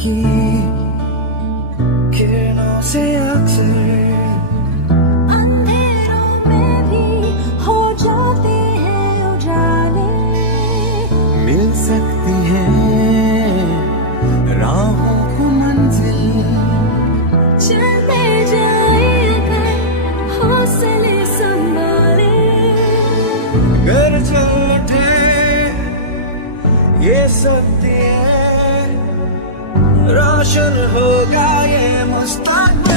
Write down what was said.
की किरणों से अक्सर अंधेरों में भी हो जाते हैं उजाले। मिल सकती है राहों को मंजिल। चलते जाए अगर हौसले संभाले। घर चल उठे ये सत्य है, रोशन होगा ये मुस्तकबिल।